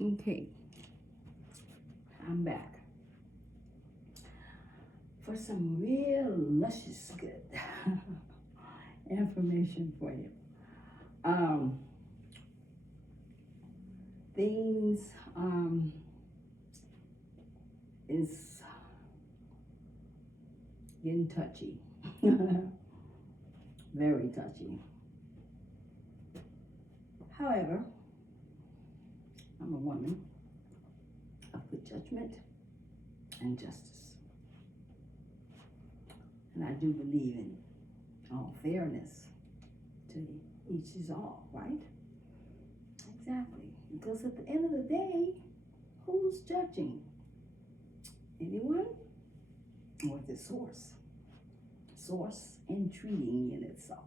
Okay, I'm back for some real luscious good information for you. Um, things is getting touchy, very touchy. However, I'm a woman of good judgment and justice, and I do believe in all fairness to each is all, right? Exactly. Because at the end of the day, who's judging? Anyone? Or the source? Source entreating in itself.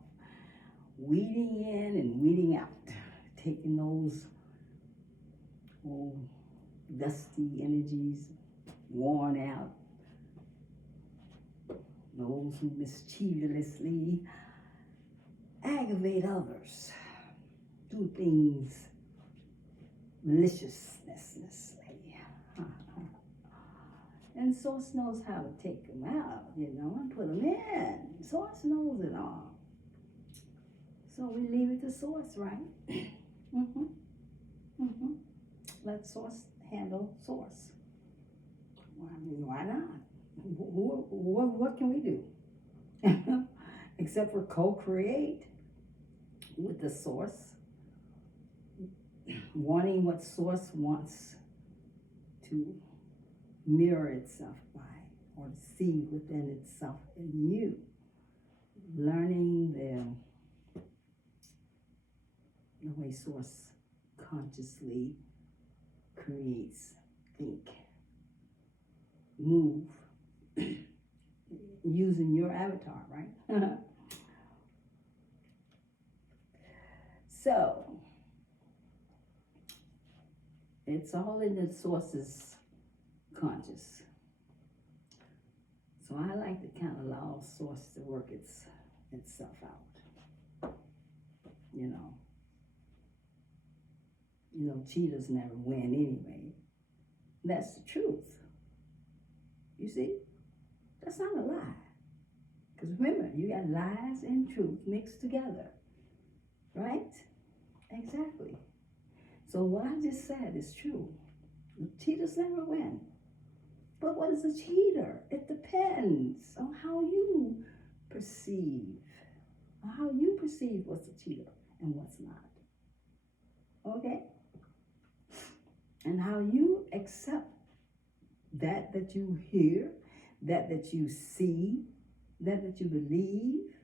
Weeding in and weeding out. Taking those old dusty energies, worn out. Those who mischievously aggravate others. Do things maliciousness. And Source knows how to take them out, and put them in. Source knows it all. So we leave it to Source, right? Let Source handle Source. Well, I mean, why not? What can we do? Except for co-create with the Source, wanting what Source wants to mirror itself by or see within itself in you. Learning the way Source consciously creates, think, move, using your avatar, right? So, it's all in the Source's conscious. So I like to kind of allow Source to work itself out. Cheaters never win anyway. That's the truth. You see? That's not a lie. Because remember, you got lies and truth mixed together. Right? Exactly. So what I just said is true. Cheaters never win. But what is a cheater? It depends on how you perceive. How you perceive what's a cheater and what's not. Okay? And how you accept that you hear, that you see, that you believe,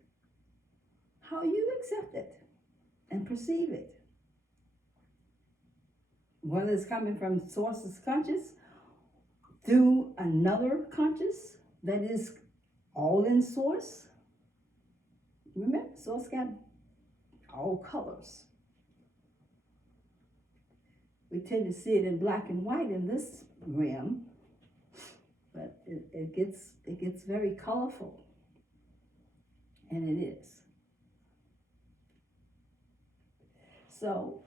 how you accept it and perceive it. Whether it's coming from Source's conscious, through another conscious that is all in Source. Remember, Source got all colors. We tend to see it in black and white in this realm, but it gets very colorful, and it is. So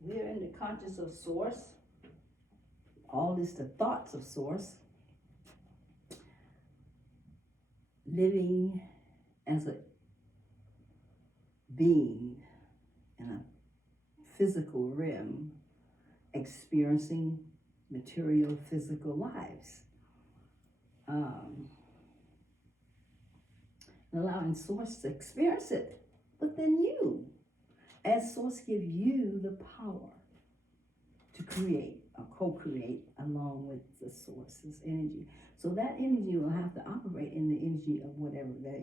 we're in the conscious of Source. All is the thoughts of Source. Living as a being in a physical realm, experiencing material physical lives. Allowing Source to experience it within you. As Source gives you the power to create or co-create along with the Source's energy. So that energy will have to operate in the energy of whatever that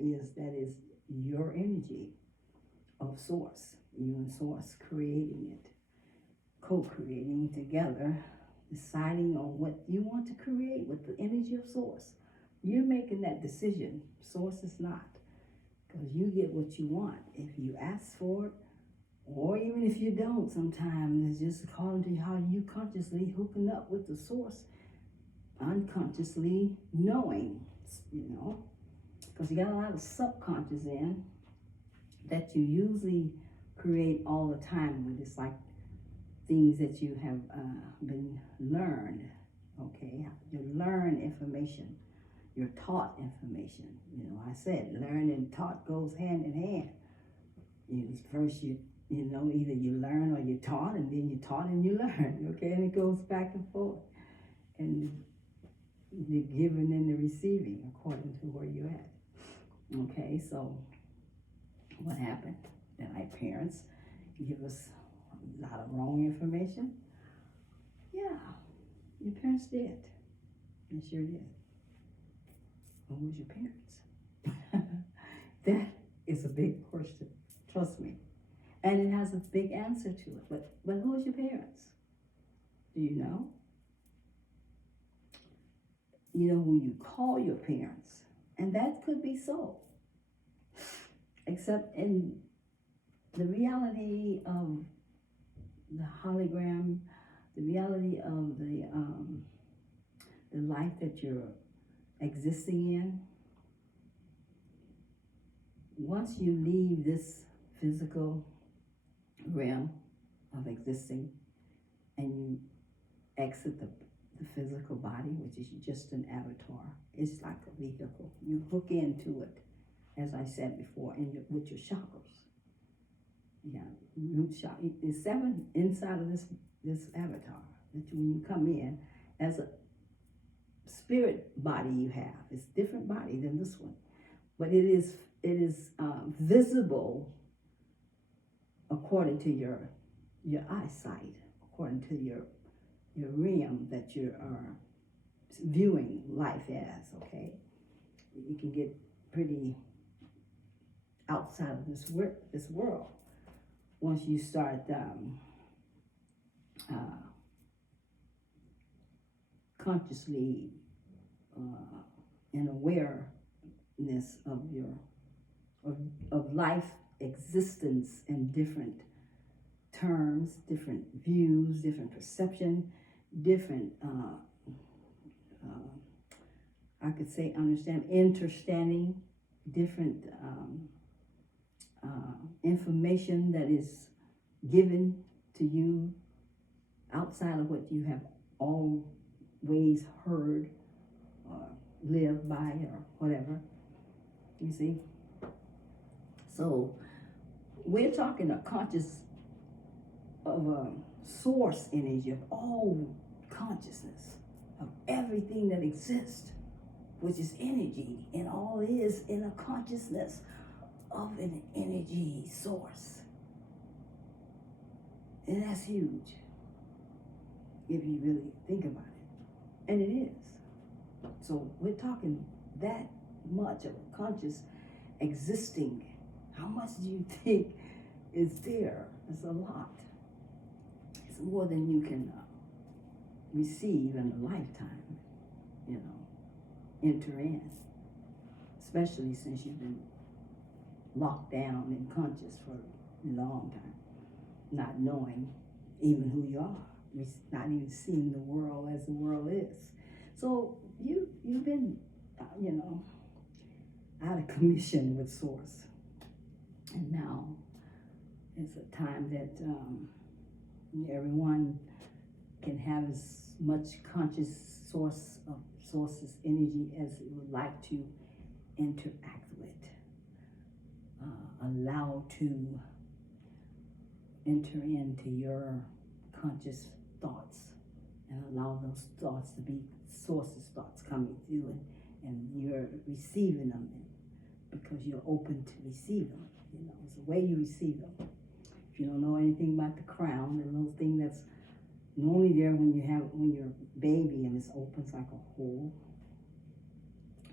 is your energy of Source. You and Source creating it, co-creating together, deciding on what you want to create with the energy of Source. You're making that decision. Source is not. Because you get what you want. If you ask for it, or even if you don't, sometimes it's just according to how you consciously hooking up with the Source, unconsciously knowing, because you got a lot of subconscious in that you usually create all the time with it's like things that you have been learned. Okay, you learn information. You're taught information. You know, I said learn and taught goes hand in hand. First you know, either you learn or you're taught, and then you're taught and you learn. Okay, and it goes back and forth, and the giving and the receiving according to where you're at. Okay, so what happened? That our parents give us a lot of wrong information. Yeah, your parents did. They sure did. Who was your parents? That is a big question. Trust me. And it has a big answer to it. But who was your parents? Do you know? You know who you call your parents. And that could be so. Except in the reality of the hologram, the reality of the life that you're existing in, once you leave this physical realm of existing and you exit the physical body, which is just an avatar, it's like a vehicle. You hook into it, as I said before, with your chakras. Yeah, root chakra. There's 7 inside of this avatar that when you come in as a spirit body you have. It's a different body than this one, but it is visible according to your eyesight, according to your realm that you are viewing life as. Okay, you can get pretty outside of this world once you start consciously and awareness of your of life existence in different terms, different views, different perception, different I could say understanding, different information that is given to you outside of what you have always heard or lived by or whatever. You see? So we're talking a conscious of a source energy of all consciousness, of everything that exists, which is energy, and all is in a consciousness of an energy source. And that's huge if you really think about it. And it is. So we're talking that much of a conscious existing. How much do you think is there? It's a lot. It's more than you can receive in a lifetime, you know, enter in. Especially since you've been locked down and conscious for a long time, not knowing even who you are, not even seeing the world as the world is. So you've been, you know, out of commission with Source. And now it's a time that everyone can have as much conscious source's energy as it would like to interact with. Allow to enter into your conscious thoughts and allow those thoughts to be Source's thoughts coming through, and you're receiving them because you're open to receive them. You know, it's the way you receive them. If you don't know anything about the crown, the little thing that's normally there when you're a baby and it opens like a hole.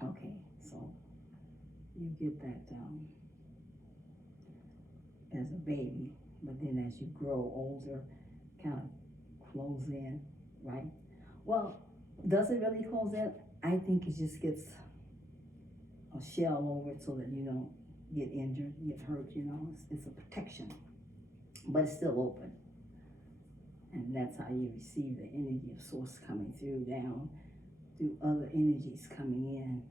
Okay, so you get that as a baby, but then as you grow older, kind of close in, right? Well, does it really close in? I think it just gets a shell over it so that you don't get injured, get hurt, you know. It's a protection, but it's still open. And that's how you receive the energy of Source coming through, down through other energies coming in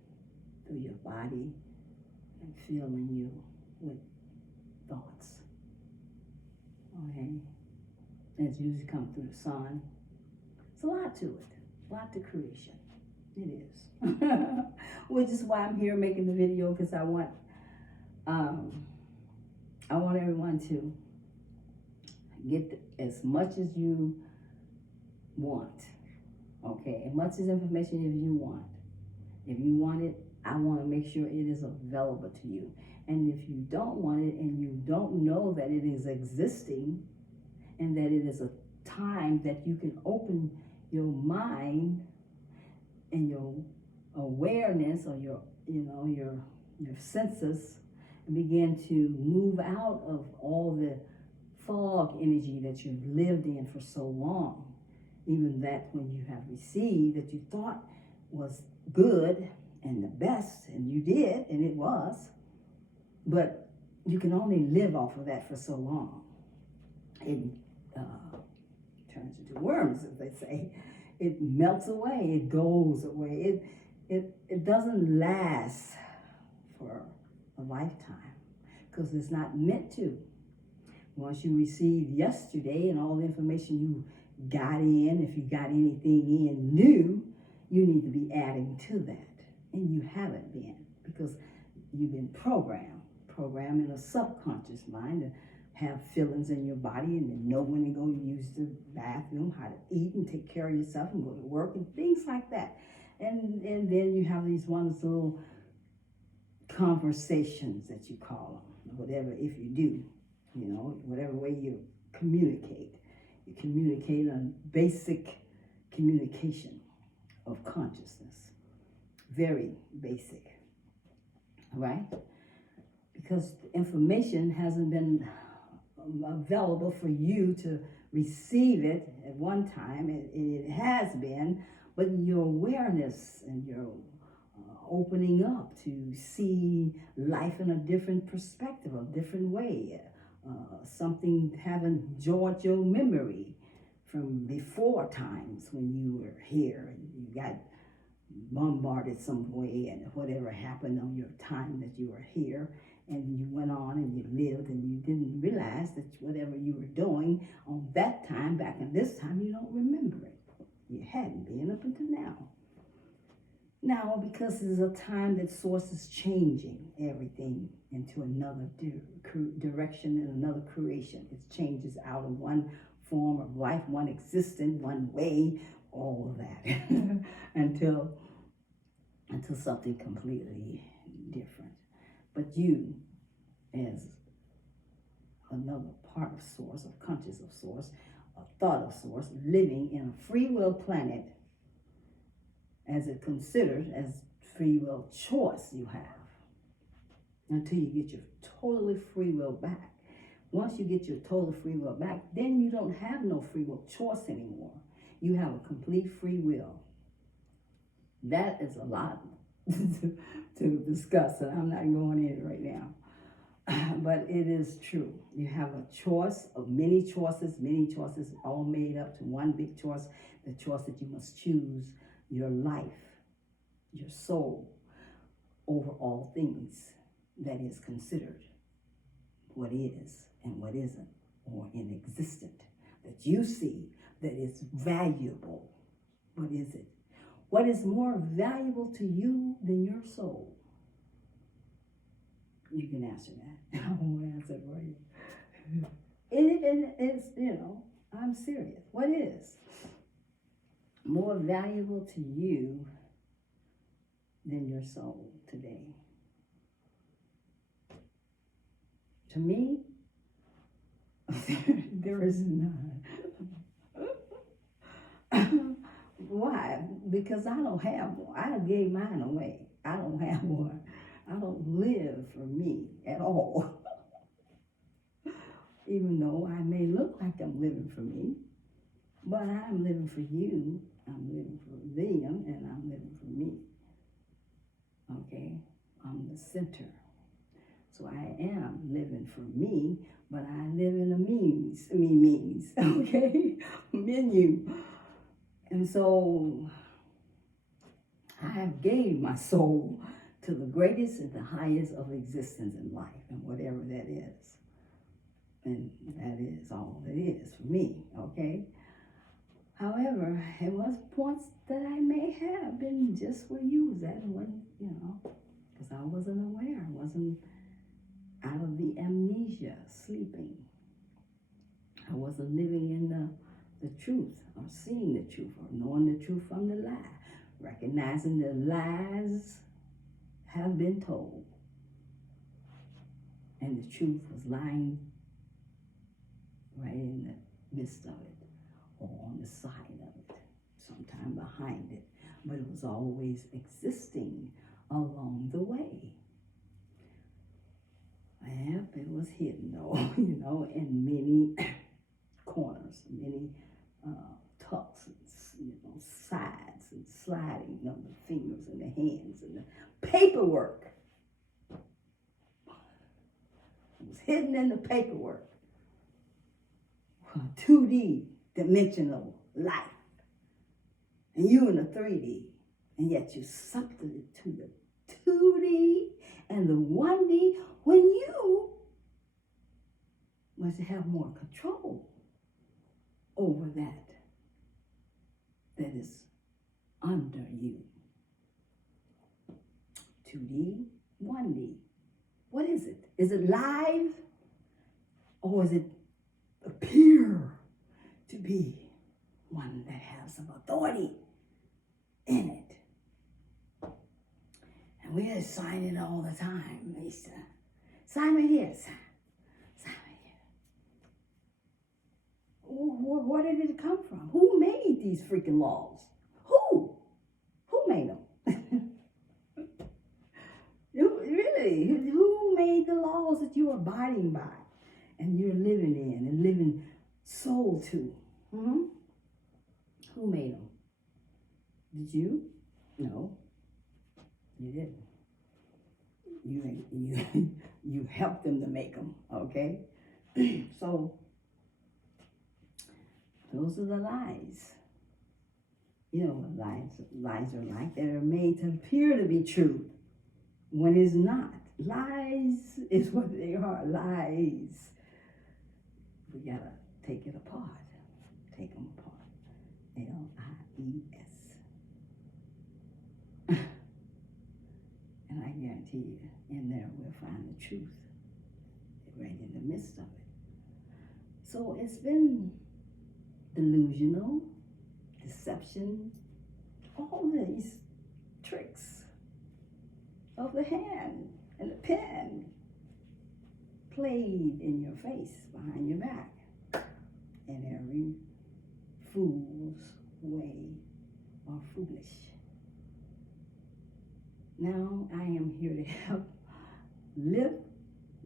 through your body and filling you with thoughts. Okay. And it's usually come through the sun. It's a lot to it. A lot to creation. It is. Which is why I'm here making the video, because I want everyone to get as much as you want. Okay, as much as information as you want. If you want it, I want to make sure it is available to you. And if you don't want it and you don't know that it is existing and that it is a time that you can open your mind and your awareness, or your senses, and begin to move out of all the fog energy that you've lived in for so long. Even that when you have received that you thought was good and the best, and you did, and it was, but you can only live off of that for so long. It turns into worms, as they say. It melts away, it goes away. It doesn't last for a lifetime, because it's not meant to. Once you receive yesterday and all the information you got in, if you got anything in new, you need to be adding to that. And you haven't been, because you've been programmed in a subconscious mind to have feelings in your body and to know when to go use the bathroom, how to eat and take care of yourself and go to work and things like that. And then you have these wonderful little conversations that you call them, whatever, if you do, whatever way you communicate. You communicate on basic communication of consciousness. Very basic, right? Because the information hasn't been available for you to receive it at one time. It has been, but your awareness and your opening up to see life in a different perspective, a different way, something having jogged your memory from before times when you were here and you got bombarded some way, and whatever happened on your time that you were here, and you went on and you lived, and you didn't realize that whatever you were doing on that time, back in this time, you don't remember it. You hadn't been up until now. Now, because it's a time that Source is changing everything into another direction and another creation. It changes out of one form of life, one existence, one way, all of that, until something completely different. But you, as another part of Source, of conscious of Source, a thought of Source, living in a free will planet, as it considered as free will choice you have, until you get your totally free will back. Once you get your total free will back, then you don't have no free will choice anymore. You have a complete free will. That is a lot to discuss, and I'm not going in it right now. But it is true. You have a choice of many choices all made up to one big choice, the choice that you must choose your life, your soul, over all things that is considered what is and what isn't, or inexistent, that you see that is valuable. What is it? What is more valuable to you than your soul? You can answer that. I won't answer it for you. It's, I'm serious. What is more valuable to you than your soul today? To me, there is none. Why? Because I don't have one. I gave mine away. I don't have one. I don't live for me at all. Even though I may look like I'm living for me, but I'm living for you. I'm living for them, and I'm living for me. Okay? I'm the center. So I am living for me, but I live in a means, okay? Menu. And so I have gave my soul to the greatest and the highest of existence in life, and whatever that is. And that is all it is for me, okay? However, it was points that I may have been just where you was at, when, because I wasn't aware. I wasn't out of the amnesia, sleeping. I wasn't living in the truth, or seeing the truth, or knowing the truth from the lie, recognizing the lies have been told, and the truth was lying right in the midst of it, or on the side of it, sometime behind it, but it was always existing along the way. Yep, it was hidden though, in many corners, many tucks, and sides, and sliding of the fingers and the hands and the paperwork. It was hidden in the paperwork. 2D dimensional life, and you in the 3D, and yet you substitute to the 2D and the 1D when you was to have more control over that is under you. 2D, 1D. What is it? Is it live, or is it appear to be one that has some authority in it? And we're signing all the time, Lisa. Sign right here, sign right here. Where did it come from? Who made these freaking laws? Who made them? Really, who made the laws that you're abiding by and you're living in and living soul to? Who made them? Did you? No, you didn't. You helped them to make them, okay? So those are the lies. You know what lies are like. They're made to appear to be true when it's not. Lies is what they are, lies. We gotta take it apart. Take them apart. Lies. And I guarantee you, in there we'll find the truth, right in the midst of it. So it's been delusional, deception, all these tricks of the hand and the pen played in your face, behind your back, in every fool's way or foolish. Now I am here to help lift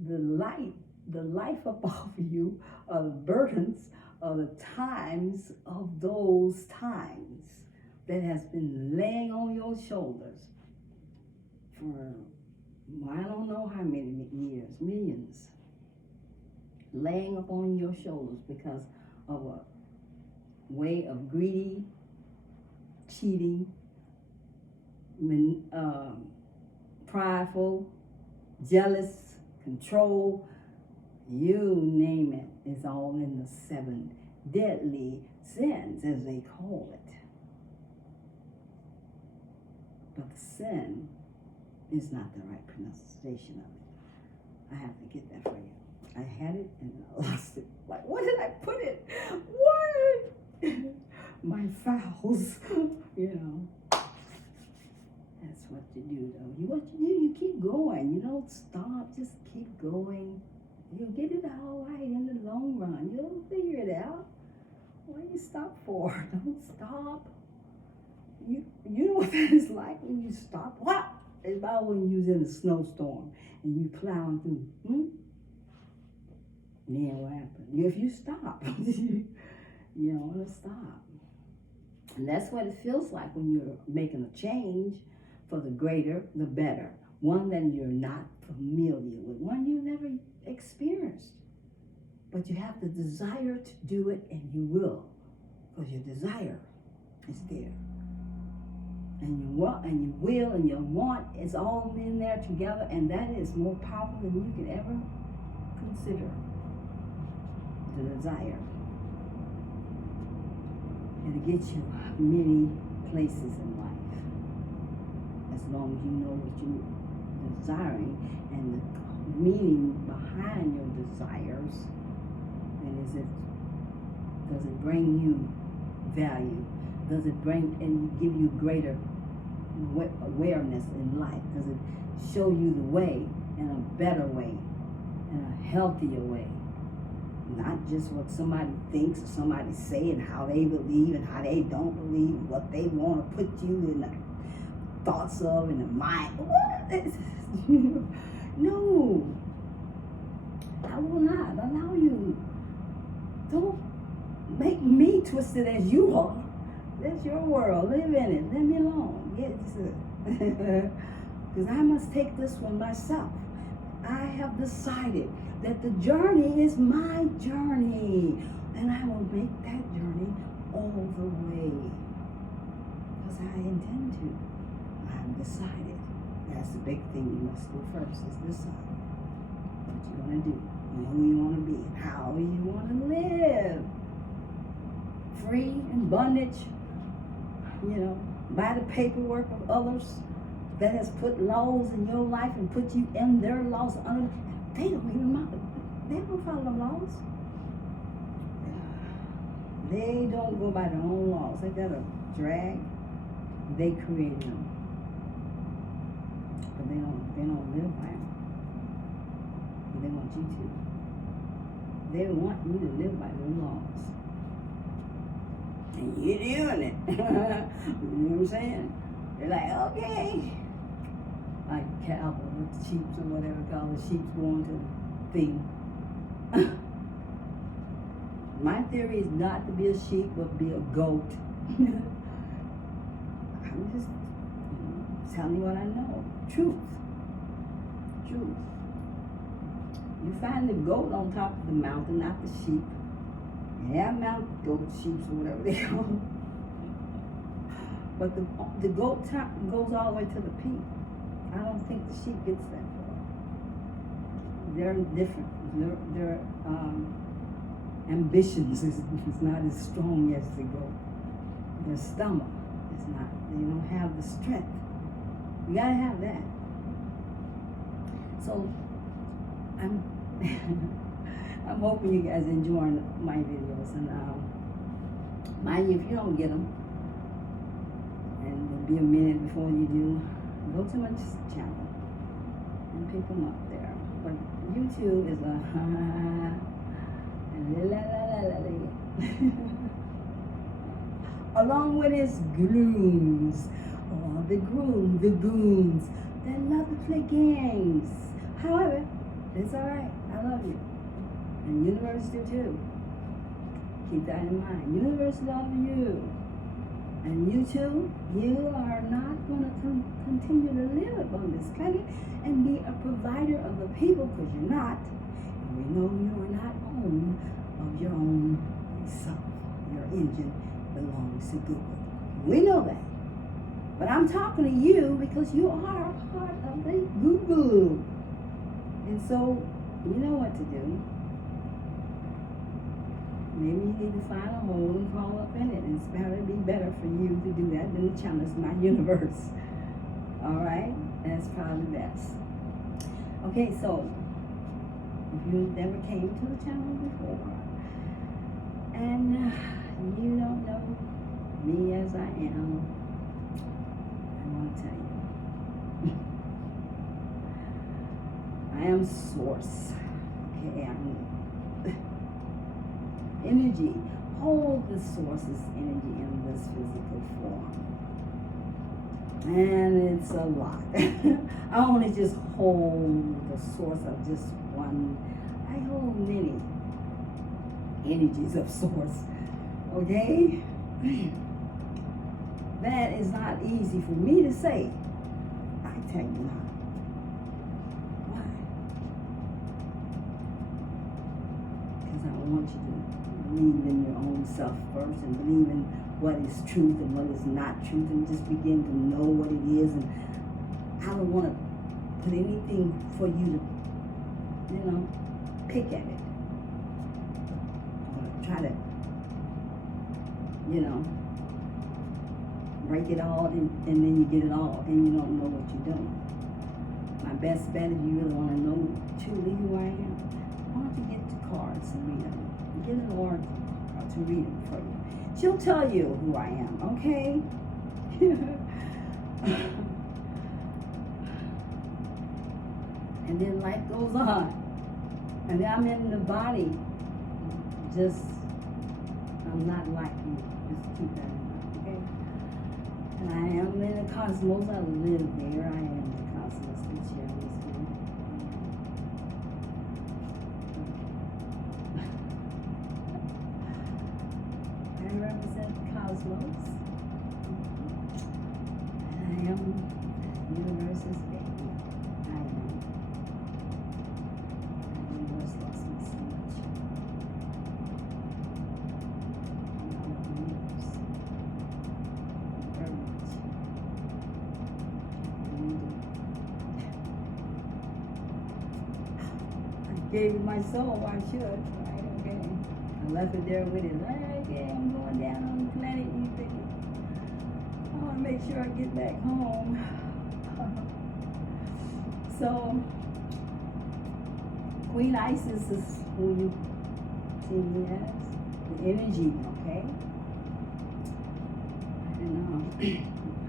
the life above you of the burdens of the times of those times that has been laying on your shoulders for I don't know how many years, millions, laying upon your shoulders because of a way of greedy, cheating, prideful, jealous, control, you name it, is all in the 7 deadly sins, as they call it. But the sin is not the right pronunciation of it. I have to get that for you. I had it and I lost it. Like, what did I put it? What? My fouls, That's what you do, though. You keep going. You don't stop. Just keep going. You'll get it all right in the long run. You'll figure it out. What do you stop for? Don't stop. You know what that is like when you stop? What? It's about when you're in a snowstorm and you plowing through. Then what happened? If you stop, you don't want to stop. And that's what it feels like when you're making a change for the greater, the better. One that you're not familiar with, one you've never experienced. But you have the desire to do it, and you will, because your desire is there. And you want, and you will, and your want is all in there together, and that is more powerful than you could ever consider. the desire. It'll get you many places in life. As long as you know what you're desiring and the meaning behind your desires. And does it bring you value? Does it bring and give you greater awareness in life? Does it show you the way in a better way, in a healthier way? Not just what somebody thinks or somebody say and how they believe and how they don't believe, what they want to put you in the thoughts of, in the mind. What? No. I will not allow you. Don't make me twisted as you are. That's your world. Live in it. Let me alone. Because I must take this one myself. I have decided that the journey is my journey. And I will make that journey all the way. Because I intend to. I've decided. That's the big thing you must do first, is decide what you're going to do. And who you want to be. And how you want to live. Free in bondage. By the paperwork of others that has put laws in your life and put you in their laws. They don't follow the laws. They don't go by their own laws. They got a drag. They created them, but they don't live by them. But they want you to. They want you to live by their laws. And you're doing it. You know what I'm saying? They're like, okay. Like cattle with the sheep or whatever, call the sheep going to feed. My theory is not to be a sheep, but be a goat. I'm just telling you what I know. Truth. You find the goat on top of the mountain, not the sheep. Yeah, mountain goat, sheep, or whatever they call them. But the goat top goes all the way to the peak. I don't think the sheep gets that far. They're different. Their ambitions is not as strong as the goat. Their stomach is not. They don't have the strength. You gotta have that. So I'm I'm hoping you guys enjoy my videos, and mind you, if you don't get them, and it'll be a minute before you do, go to my channel and pick them up there. But YouTube is a along with its grooms, the goons that love to play games. However, it's alright. I love you. And universe do too. Keep that in mind. Universe loves you. And you too, you are not going to continue to live on this planet and be a provider of the people, because you're not. And we know you are not owned of your own self. Your engine belongs to Google. We know that. But I'm talking to you because you are a part of the Google. And so, you know what to do. Maybe you need to find a hole and crawl up in it. And it's probably be better for you to do that than to challenge my universe. Alright? That's probably best. Okay, so if you never came to the channel before and you don't know me as I am, I want to tell you. I am source. Okay, I'm energy. Hold the source's energy in this physical form. And it's a lot. I only just hold the source of just one. I hold many energies of source. Okay? That is not easy for me to say. I tell you not. Why? Because I want you to believe in your own self first, and believe in what is truth and what is not truth, and just begin to know what it is. And I don't want to put anything for you to, pick at it. try to, you know, break it all and then you get it all and you don't know what you're doing. My best bet, if you really want to know truly who I am, why don't you get the cards and read them? Get an oracle to read them for you. She'll tell you who I am, okay? And then life goes on. And I'm in the body. Just, I'm not like you. Just keep that in mind, okay? And I am in the cosmos. I live there. I am the cosmos that shares me. I represent the cosmos. And I am the universe's baby. I am. The universe loves me so much. And I love the universe very much. I really do. I gave it my soul, I should, right? Okay. I left it there with it. Okay, I'm going down on the planet. You think I want to make sure I get back home. So, Queen Isis is who you see me as. The energy, okay? And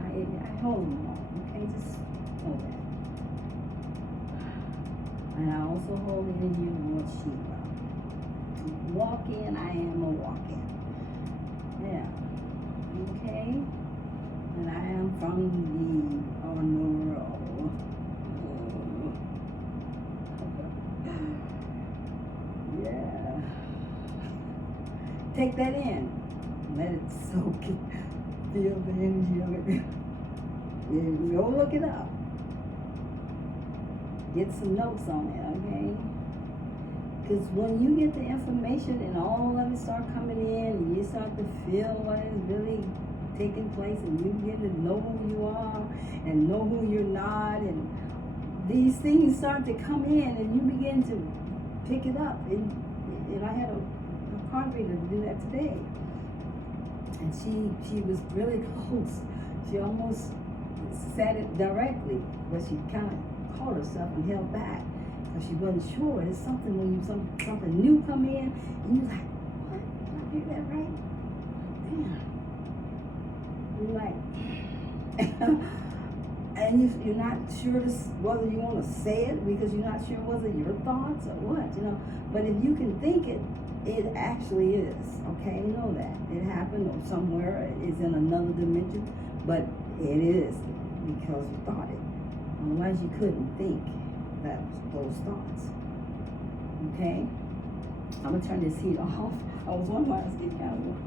I hold them all, okay? Just hold that. And I also hold the energy of Lord Shiva. Walk in, I am a walk in. Yeah. Okay? And I am from the underworld. Yeah. Take that in. Let it soak it. Feel the energy of it. Yeah, go look it up. Get some notes on it, okay? Because when you get the information and all of it start coming in and you start to feel what is really taking place and you begin to know who you are and know who you're not and these things start to come in and you begin to pick it up. And I had a card reader to do that today. And she was really close. She almost said it directly, but she kind of caught herself and held back. So she wasn't sure. It's something when you something new come in and you're like, what? Did I hear that right? Damn. You're like, and you're not sure whether you want to say it because you're not sure whether your thoughts or what, you know. But if you can think it, it actually is. Okay, know that it happened or somewhere. It's in another dimension, but it is because you thought it. Otherwise, you couldn't think those thoughts. Okay, I'm gonna turn this heat off. I was wondering why it's getting kind of warm.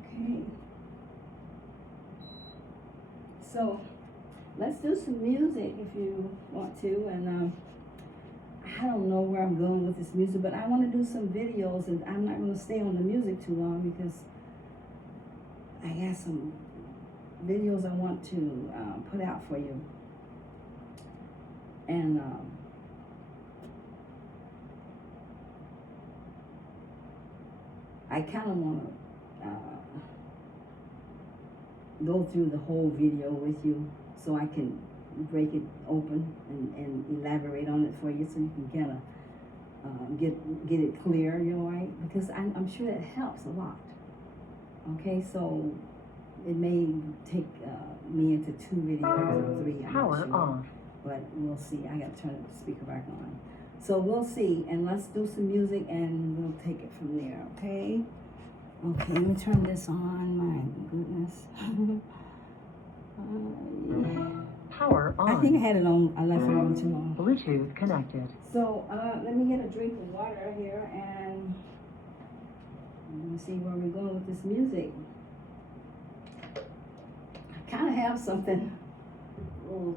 Okay. So let's do some music if you want to, and I don't know where I'm going with this music, but I want to do some videos, and I'm not going to stay on the music too long because I got some videos I want to put out for you. And I kind of want to go through the whole video with you so I can break it open and elaborate on it for you so you can kind of get it clear, you know, right? Because I'm sure that helps a lot. Okay, so it may take me into 2 videos or 3, I'm Power not sure. off. But we'll see. I gotta turn the speaker back on. So we'll see, and let's do some music and we'll take it from there, okay? Okay, let me turn this on, my goodness. Yeah. Power on. I think I had it on, I left it on too long. Bluetooth connected. So let me get a drink of water here and let me see where we're going with this music. I kind of have something a little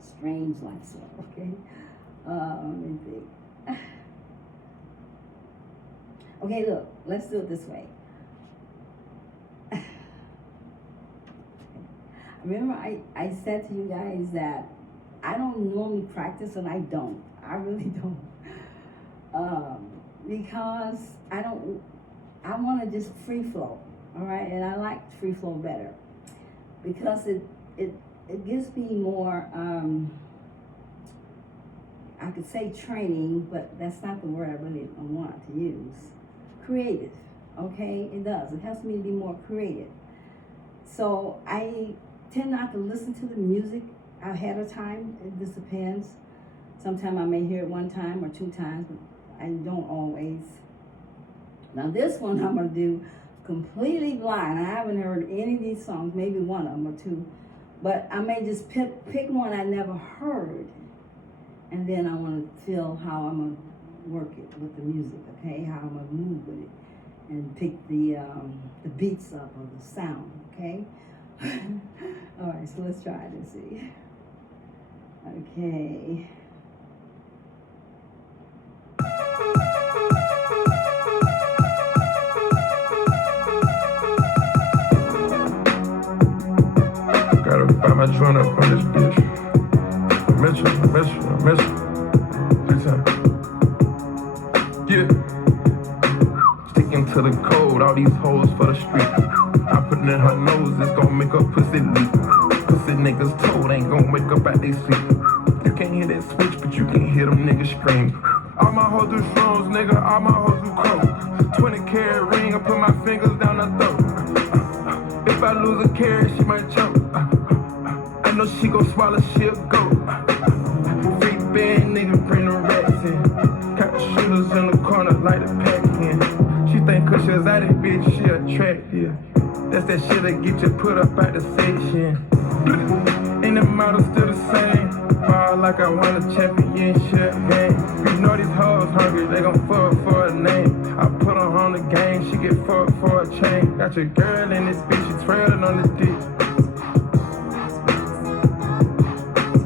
strange like so, okay? Let me think. Okay, look, let's do it this way. Remember I said to you guys that I don't normally practice, and I don't. I really don't. Because I want to just free flow, all right? And I like free flow better because it gives me more, I could say training, but that's not the word I really want to use. Creative, okay? It does. It helps me to be more creative. So I tend not to listen to the music ahead of time. It just depends. Sometimes I may hear it one time or two times, but I don't always. Now this one I'm going to do completely blind. I haven't heard any of these songs, maybe one of them or two. But I may just pick one I never heard. And then I want to feel how I'm going to work it with the music, okay? How I'm going to move with it. And pick the beats up or the sound, okay? All right, so let's try it and see. Okay. Gotta buy my joint up on this bitch. I miss you. 3 times. Yeah. Sticking to the code, all these hoes for the street. I put it in her nose, it's gon' make her pussy leak. Pussy niggas told ain't gon' wake up out they sleep. You can't hear that switch, but you can hear them niggas scream. All my hoes do shrooms, nigga, all my hoes do coke. 20 carat ring, I put my fingers down her throat. If I lose a carat, she might choke. I know she gon' swallow, she'll go. Free band, nigga, bring the rats in. Got the shooters in the corner, like the pack in. She think cause she's out that bitch, she attractive. That's that shit that get you put up at the section. And the model still the same. Ball like I won a championship game. You know these hoes hungry, they gon' fuck for a name. I put her on the game, she get fucked for a chain. Got your girl in this bitch, she trailing on the dick.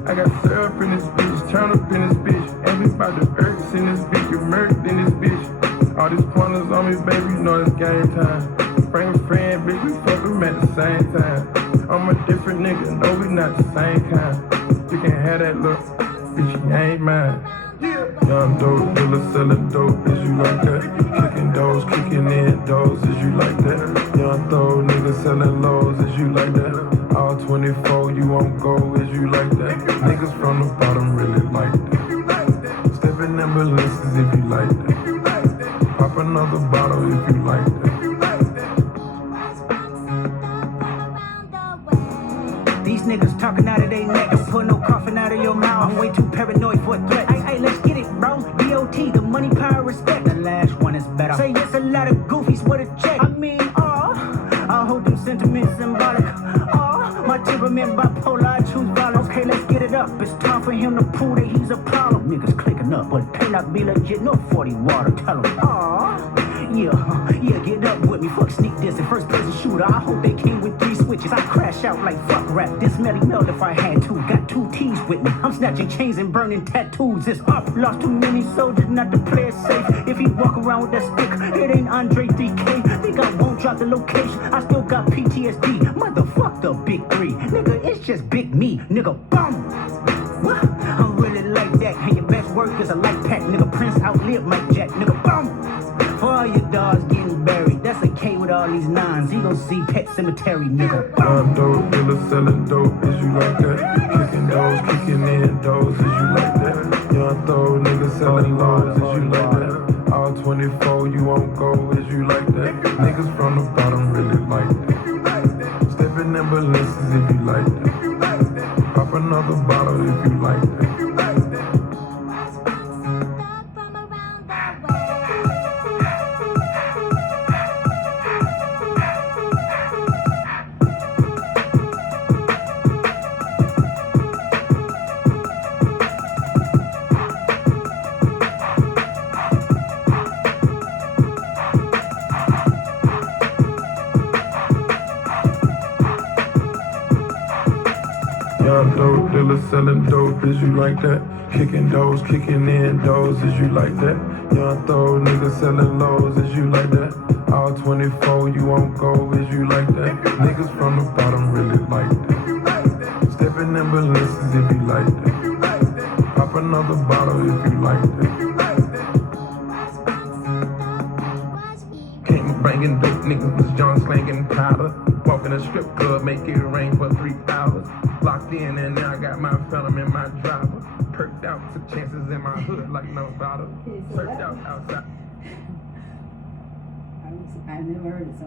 I got syrup in this bitch, turn up in this bitch. And we bout the irks in this bitch, you murked in this bitch. All these pointers on me, baby, you know it's game time. Bring a friend, bitch, we fuck them at the same time. I'm a different nigga, no, we not the same kind. You can have that look, bitch, you ain't mine. Young dope dealer selling dope, is you like that? Kicking doors, kicking in doors, is you like that? Young throw nigga selling lows, is you like that? All 24, you won't go, is you like that? Niggas from the bottom really like that. Stepping in balances if you like that. Pop another bottle if you like that. These niggas talking out of their neck, don't put no coughing out of your mouth. I'm way too paranoid for a threat. Hey, let's get it, bro. DOT, the money, power, respect. The last one is better. Say yes, a lot of goofies with a check. I mean, I hold them sentiments symbolic. My temperament bipolar, I choose violence. Okay, let's get it up. It's time for him to prove that he's a problem. Niggas clicking up, but it may not be legit. No 40 water, tell him. Yeah, get up with me. Fuck sneak this and first person shooter. I hope they came with 3 switches. I crash out like fuck rap. This Melly Mel if I had to. Got 2 T's with me. I'm snatching chains and burning tattoos. It's up. Lost too many soldiers not to play it safe. If he walk around with that stick, it ain't Andre 3K. Think I won't drop the location. I still got PTSD. Motherfuck the big 3. Nigga, it's just big me. Nigga, bum. What? I'm really like that. And your best work is a light pack. Nigga, Prince outlived Mike Jack. Nigga, bum. For all your dogs getting buried, that's a K with all these 9s. He gon' see Pet Cemetery, nigga. Young dope dealer selling dope, is you like that? Kicking doors, kicking in doors, is you like that? Young throw nigga selling lows, is you like that? All 24, you won't go, is you like that? Niggas from the bottom really like that. Stepping in balances if you like that. Pop another bottle if you like that. Young dope dealer selling dope, is you like that? Kicking doors, kicking in doors, is you like that? Young throw niggas selling lows, is you like that? All 24, you won't go, is you like that? Niggas from the bottom really like that. Stepping in balances if you like that. Pop another bottle if you like that. Came banging dope, niggas was John slanging powder. Walking a strip club, make it rain for 3 hours. Locked in and now I got my phantom in my driver. Perked out, took chances in my hood like no bottle. Perked out outside. I never heard it, so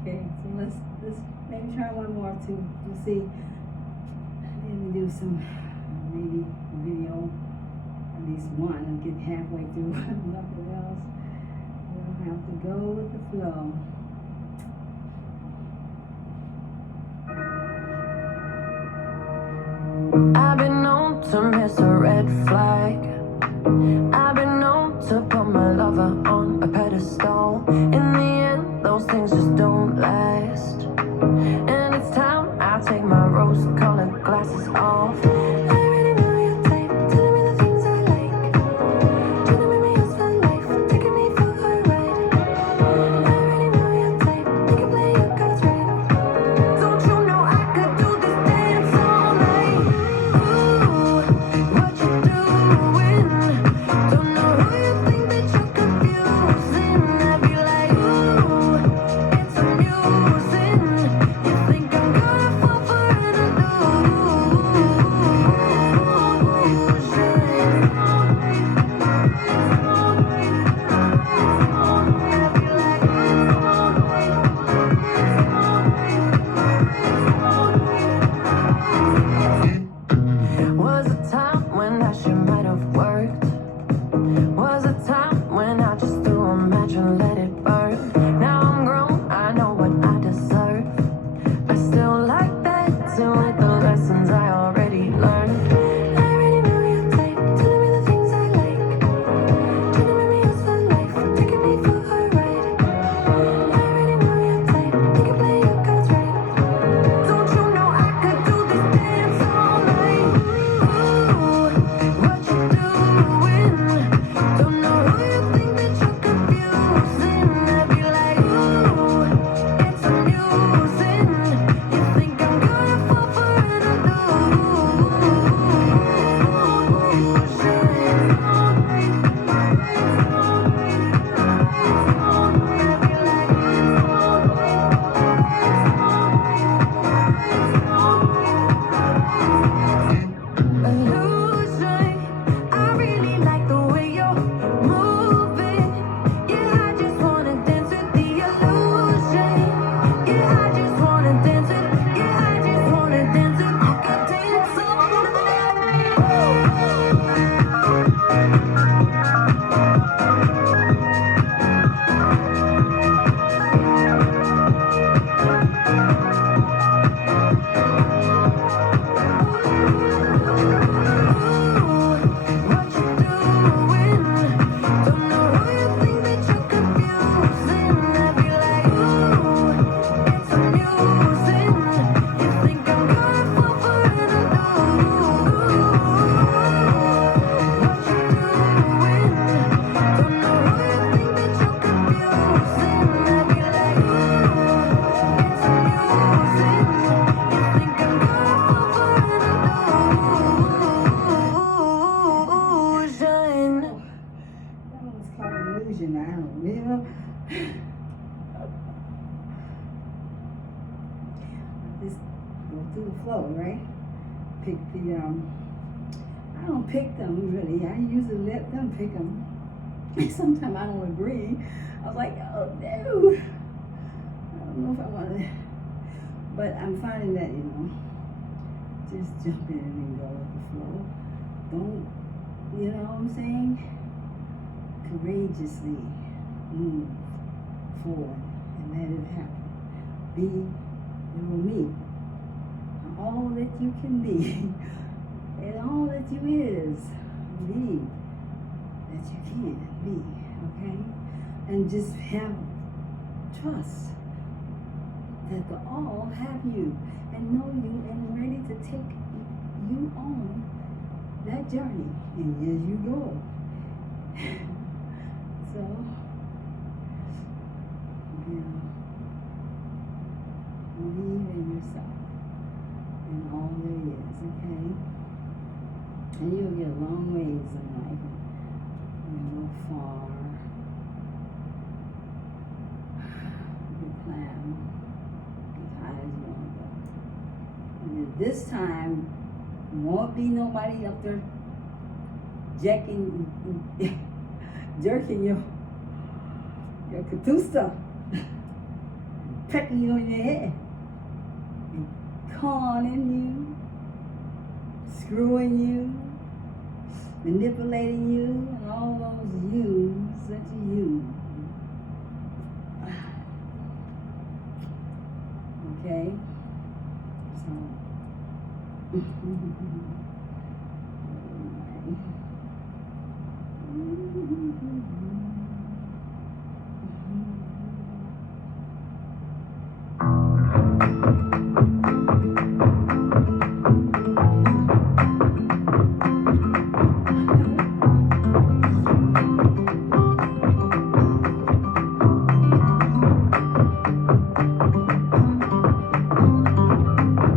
okay. So let's maybe try one more to see. Maybe do some maybe video, at least one, and get halfway through. Nothing else. We'll have to go with the flow. I've been known to miss a red flag. I've been known to put my lover on a pedestal. In the end, those things just don't last. And it's time I take my rose-colored glasses off. I already know your type, telling me the things I like. Trying to make me yours for life, taking me for a ride. I already know your type, you can play your cards right. Don't you know I could do this dance all night? Ooh, what you doing? Don't know who you think that you're confusing. I'd be like, ooh, it's amusing. You think I'm gonna fall for an illusion? Was a time when that shit might have worked. Was a time when I just threw a match and let it burn. Now I'm grown, I know what I deserve. I still like that, too, with the lessons I already learned. I already know your type, telling me the things I like. Trying to make me yours for life, taking me for a ride. I already know your type, you can play your cards right. Don't you know I could do this dance all night? Ooh, what you doing? Don't know who you think that you're confusing. I'd be like, ooh, it's amusing. You think I'm gonna fall for an illusion. I really like the way you're moving. Yeah, I just wanna dance with the illusion. Yeah, I just wanna dance with. Yeah, I just wanna dance with. I could dance all what you doing? Don't know who you think that you're confusing. I'd be like, ooh, it's amusing. You think I'm gonna fall for an illusion? What you doing? Don't know who you think that you're confusing. I'd be like, ooh, it's amusing. You think I'm gonna fall for an illusion? That one was called illusion. I don't know. Just go through the flow, right? Pick the I don't pick them really. I usually let them pick them. Sometimes I don't agree. I was like, oh no, I don't know if I want to. But I'm finding that just jump in and go with the flow. Don't, you know what I'm saying? Courageously move forward and let it happen. Be your me. All that you can be. And all that you is. Be that you can be. Okay? And just have trust that the all have you and know you and ready to take you on that journey. And as you go, So, yeah, believe in yourself and all there is, okay? And you'll get a long ways in life. You'll go far. You plan as high as you want to go. And at this time, won't be nobody up there jerking your katusta, pecking you on your head, and conning you, screwing you, manipulating you, and all those yous that you use. Okay? So,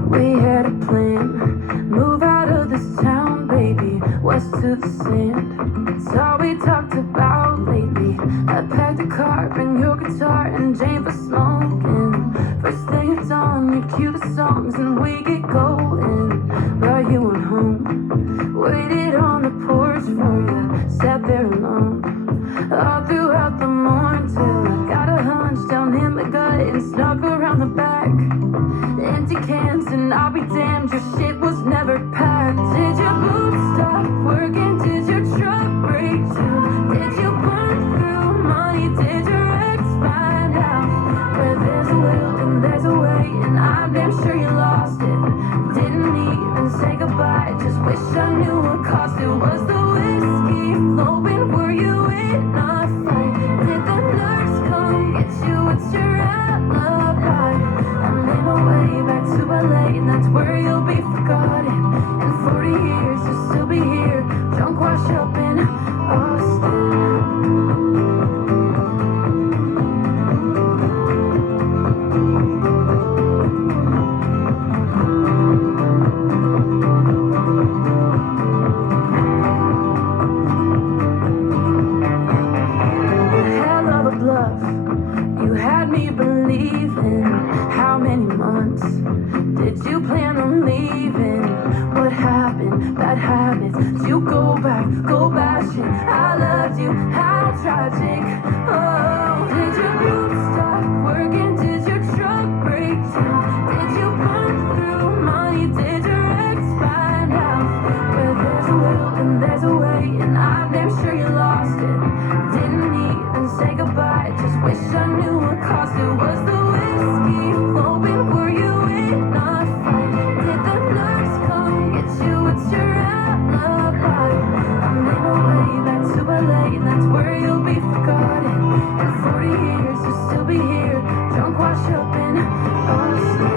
We had a plan, move out of this town, baby, west to the sand. It's all we talked about lately. I packed a car, bring your guitar and Jane for smoking. First thing at dawn, you cue the songs and we get going. But you went home, waited on the porch for you, sat there alone. All throughout the morning till I got a hunch down in my gut and snuck around the back. Empty cans and I'll be damned, your shit was never packed. Did your boobs stop working? Did your truck break down? Did you burn through money? Did your ex find out? Where there's a will and there's a way, and I'm damn sure you lost it. Didn't even say goodbye, just wish I knew what cost it. Was the whiskey flowing? Were you in a fight? Did the nurse come get you? What's your alibi? I made my way back to LA, and that's where you'll be forgotten. In 40 years, you'll still be here, drunk, washed up in Austin. Hell of a bluff, you had me believing. How many months did you plan on leaving? What happened? Bad habits. Did you go back, go bashing? I loved you, how tragic. Oh, did your boobs stop working? Did your truck break down? Did you burn through money? Did your ex find out? Where there's a will and there's a way, and I'm damn sure you lost it. Didn't even say goodbye, just wish I knew what cost it. Was the whiskey flowing? Were you in a fight? Did the nurse come get you? What's your alibi? I made my way back to LA, and that's where you'll be forgotten. In 40 years, you'll still be here, drunk, washed up in Austin.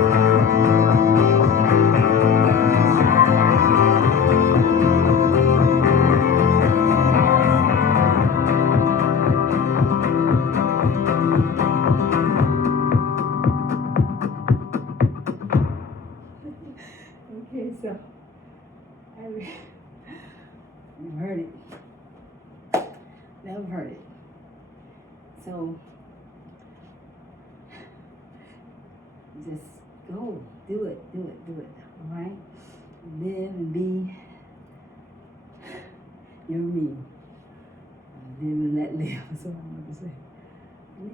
okay, so, never heard it. Never heard it. So, just go, do it, all right? Live and be your me. Live and let live, that's what I want to say.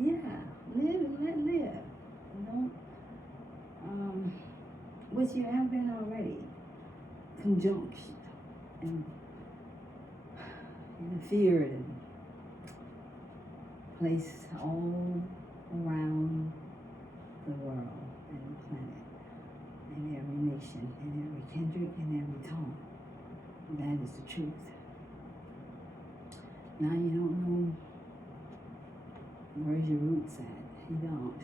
Yeah, live and let live. Don't, which you have been already. Conjunction and interfered and placed all around the world and the planet, in every nation, in every kindred, in every tongue. That is the truth. Now you don't know where's your roots at. You don't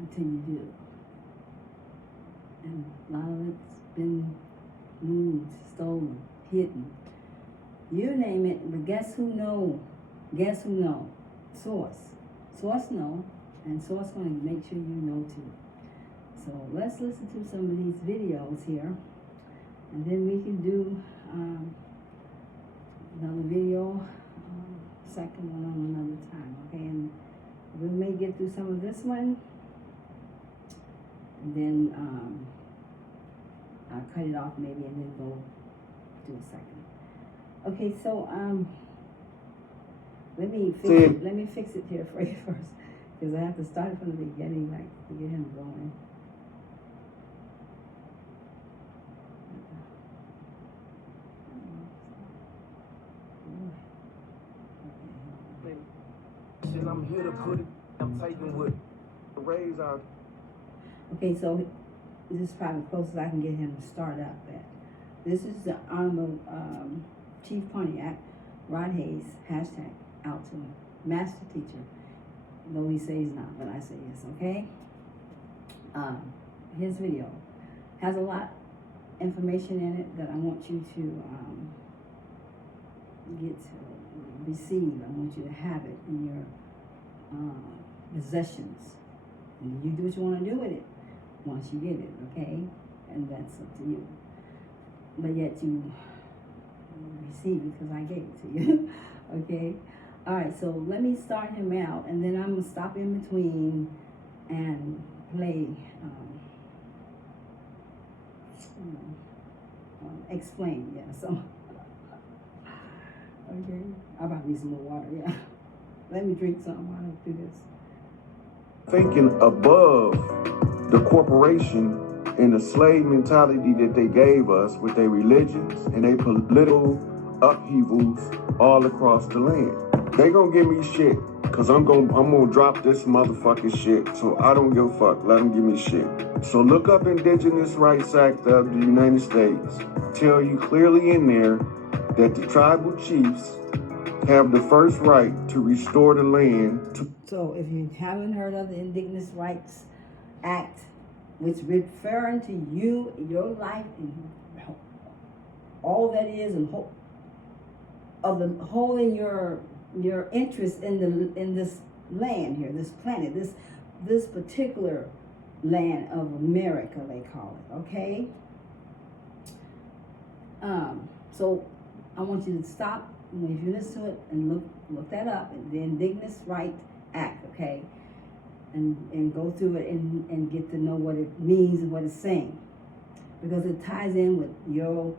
until you do. And a lot of it's been moved, stolen, hidden, You name it, but guess who know? Guess who know? Source. Source know, and Source gonna make sure you know too. So let's listen to some of these videos here, and then we can do another video, second one on another time, okay? And we may get through some of this one, and then I'll cut it off maybe, and then go do a second. Okay, so let me fix it here for you first, because I have to start from the beginning, like to get him going. Shit, I'm here to put it. I'm taking what the raise out. Okay, so this is probably the closest I can get him to start up at. This is the Honorable Chief Pontiac Rod Hayes, hashtag out to him, master teacher. Though he says he's not, but I say yes, okay? His video has a lot information in it that I want you to get to receive. I want you to have it in your possessions. And you do what you want to do with it once you get it, okay? And that's up to you. But yet you receive it because I gave it to you, okay? All right, so let me start him out, and then I'm going to stop in between and play, explain, yeah, so. Okay, I probably need some more water, yeah. Let me drink something while I do this. Thinking above the corporation and the slave mentality that they gave us with their religions and their political upheavals all across the land. They gonna give me shit, cause I'm gonna drop this motherfucking shit, so I don't give a fuck, let them give me shit. So look up Indigenous Rights Act of the United States. Tell you clearly in there that the tribal chiefs have the first right to restore the land to. So if you haven't heard of the Indigenous Rights Act, which referring to you, your life, and all that is, and holding your interest in this land here, this planet, this particular land of America, they call it, okay? So I want you to stop if you listen to it and look that up, the Indigenous Rights Act, okay? And go through it and get to know what it means and what it's saying. Because it ties in with your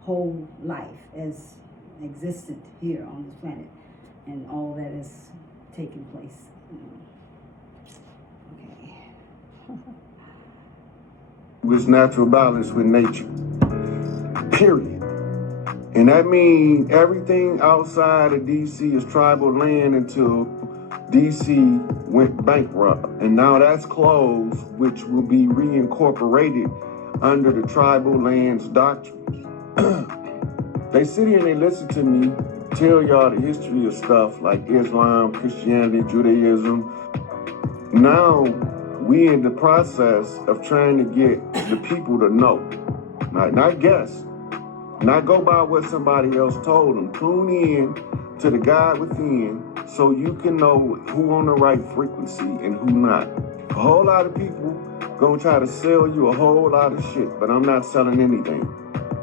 whole life as existent here on this planet and all that is taking place. Okay. Was natural balance with nature. Period. And that means everything outside of DC is tribal land until DC went bankrupt. And now that's closed, which will be reincorporated under the tribal lands doctrine. They sit here and they listen to me tell y'all the history of stuff like Islam, Christianity, Judaism. Now we in the process of trying to get the people to know, not guess, not go by what somebody else told them. Tune in to the God within so you can know who on the right frequency and who not. A whole lot of people gonna try to sell you a whole lot of shit, but I'm not selling anything.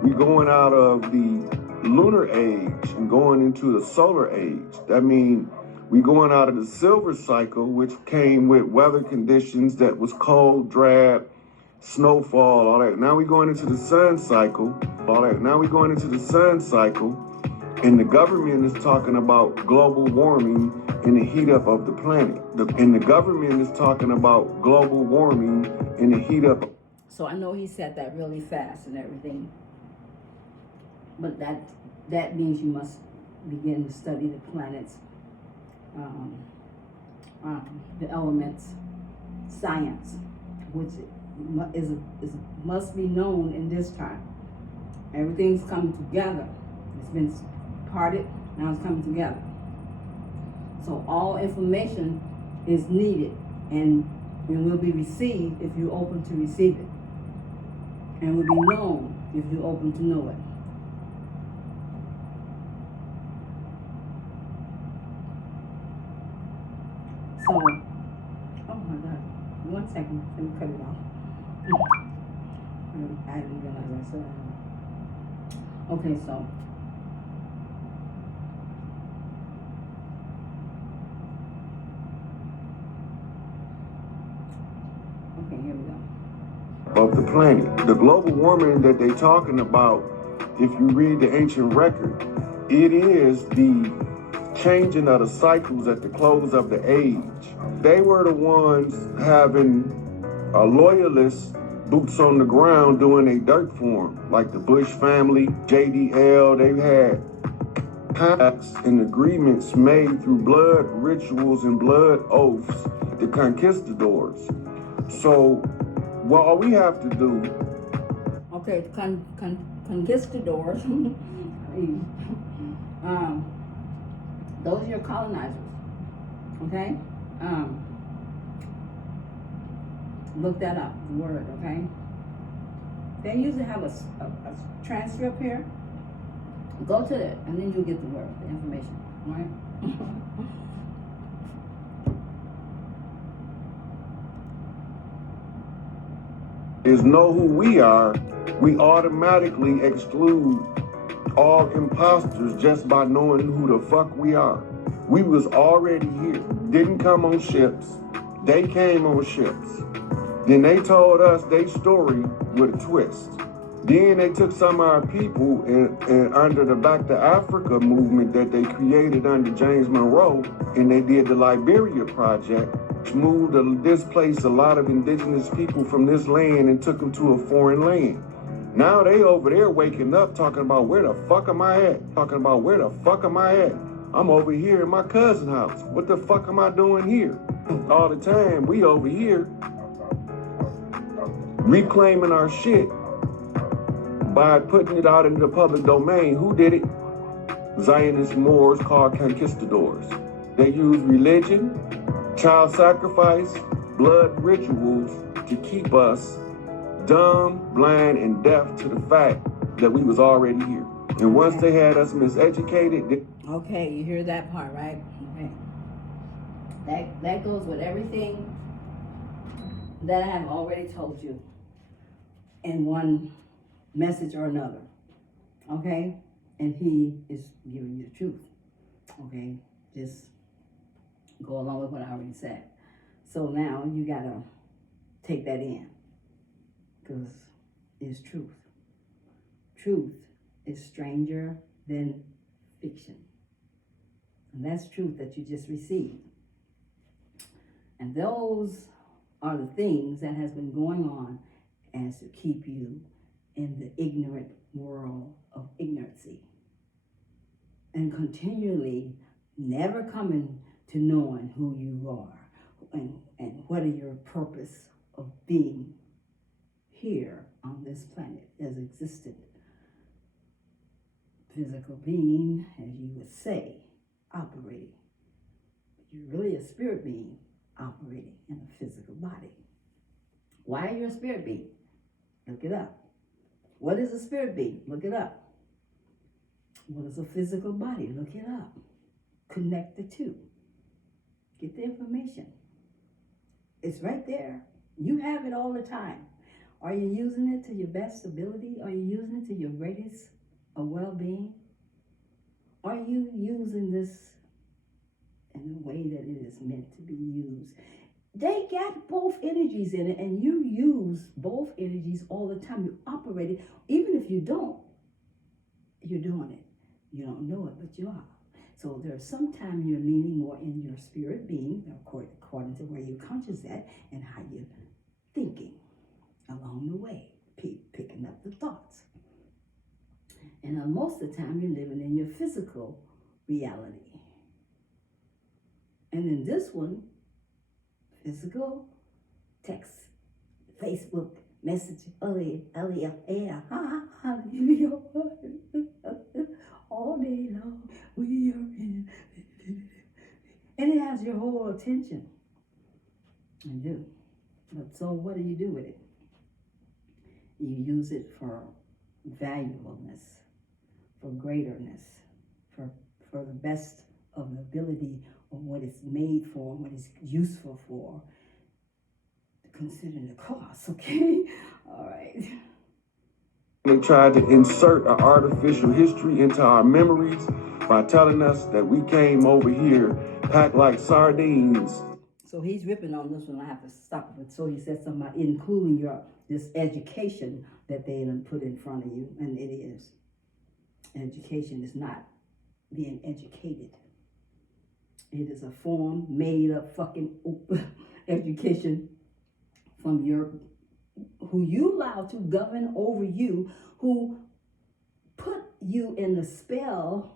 We going out of the lunar age and going into the solar age. That means we going out of the silver cycle, which came with weather conditions that was cold, drab, snowfall, all that. Now we going into the sun cycle, all that. Now we going into the sun cycle, and the government is talking about global warming and the heat up of the planet. And the government is talking about global warming and the heat up. So I know he said that really fast and everything, but that means you must begin to study the planets, the elements, science, which must be known in this time. Everything's coming together. It's been parted, now it's coming together. So all information is needed and will be received if you're open to receive it, and will be known if you're open to know it. So, oh my God, 1 second, let me cut it off. I didn't realize I said that. Okay, so. Okay, here we go. Of the planet. The global warming that they're talking about, if you read the ancient record, it is the changing of the cycles at the close of the age. They were the ones having a loyalist boots on the ground doing a dirt for them, like the Bush family, JDL. They had pacts and agreements made through blood rituals and blood oaths, the conquistadors. So what all we have to do. Okay, conquistadors. Those are your colonizers. Okay? Look that up, the word, okay? They usually have a transcript here. Go to it, and then you'll get the word, the information, all right? Is know who we are, we automatically exclude all imposters just by knowing who the fuck we are. We was already here. Didn't come on ships. They came on ships. Then they told us their story with a twist. Then they took some of our people and under the Back to Africa movement that they created under James Monroe, and they did the Liberia Project, which moved to displace a lot of indigenous people from this land and took them to a foreign land. Now they over there waking up talking about where the fuck am I at? Talking about where the fuck am I at? I'm over here in my cousin's house. What the fuck am I doing here? All the time we over here reclaiming our shit by putting it out into the public domain. Who did it? Zionist Moors called conquistadors. They use religion, child sacrifice, blood rituals to keep us dumb, blind, and deaf to the fact that we was already here. And once they had us miseducated. Okay, you hear that part, right? Okay. That goes with everything that I have already told you in one message or another. Okay? And he is giving you the truth. Okay? Just go along with what I already said. So now you gotta take that in, because it's truth. Truth is stranger than fiction. And that's truth that you just received. And those are the things that has been going on as to keep you in the ignorant world of ignorancy. And continually never coming to knowing who you are and what is your purpose of being here on this planet as existent physical being, as you would say, operating. You're really a spirit being operating in a physical body. Why are you a spirit being? Look it up. What is a spirit being? Look it up. What is a physical body? Look it up. Connect the two. Get the information. It's right there. You have it all the time. Are you using it to your best ability? Are you using it to your greatest of well-being? Are you using this in the way that it is meant to be used? They got both energies in it, and you use both energies all the time. You operate it. Even if you don't, you're doing it. You don't know it, but you are. So there's sometimes you're leaning more in your spirit being, according to where your conscious at and how you're thinking along the way, picking up the thoughts. And most of the time you're living in your physical reality. And in this one, physical, text, Facebook, message, all day long, we are in, and it has your whole attention. I do. But so what do you do with it? You use it for valuableness, for greaterness, for the best of the ability or what it's made for, what it's useful for, considering the cost, okay? All right. They tried to insert an artificial history into our memories by telling us that we came over here packed like sardines. So he's ripping on this one. I have to stop it. So he said something about including this education that they put in front of you, and it is. Education is not being educated. It is a form made up fucking education from who you allow to govern over you, who put you in the spell